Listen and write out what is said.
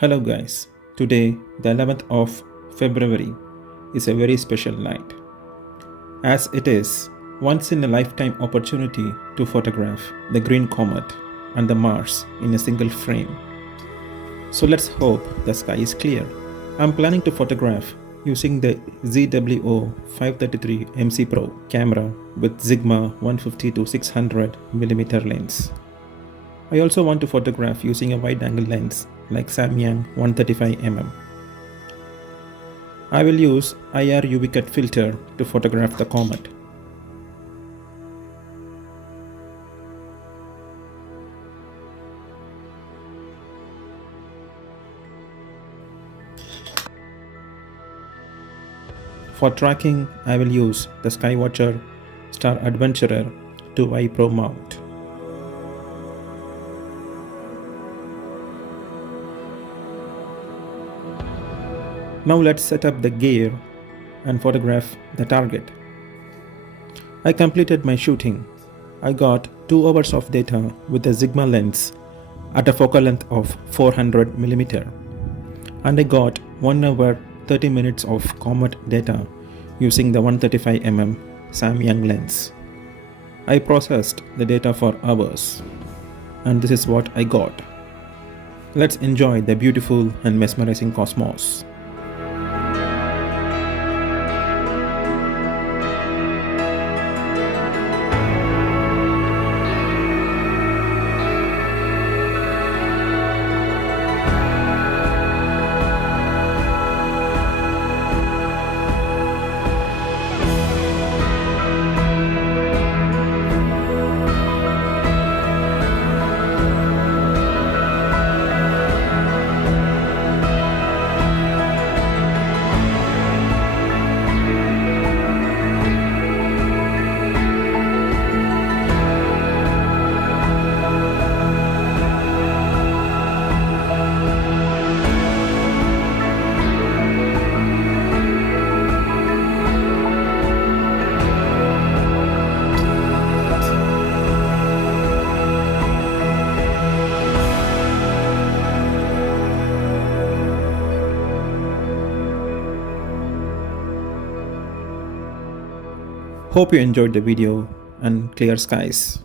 Hello guys, today the 11th of February is a very special night, as it is once in a lifetime opportunity to photograph the green comet and the Mars in a single frame. So let's hope the sky is clear. I'm planning to photograph using the ZWO 533 MC Pro camera with Sigma 150 to 600mm lens. I also want to photograph using a wide-angle lens like Samyang 135mm. I will use IR UV cut filter to photograph the comet. For tracking, I will use the Skywatcher Star Adventurer 2i Pro mount. Now let's set up the gear and photograph the target. I completed my shooting. I got 2 hours of data with a Sigma lens at a focal length of 400mm, and I got 1 hour 30 minutes of Comet data using the 135mm Samyang lens. I processed the data for hours, and this is what I got. Let's enjoy the beautiful and mesmerizing cosmos. Hope you enjoyed the video and clear skies.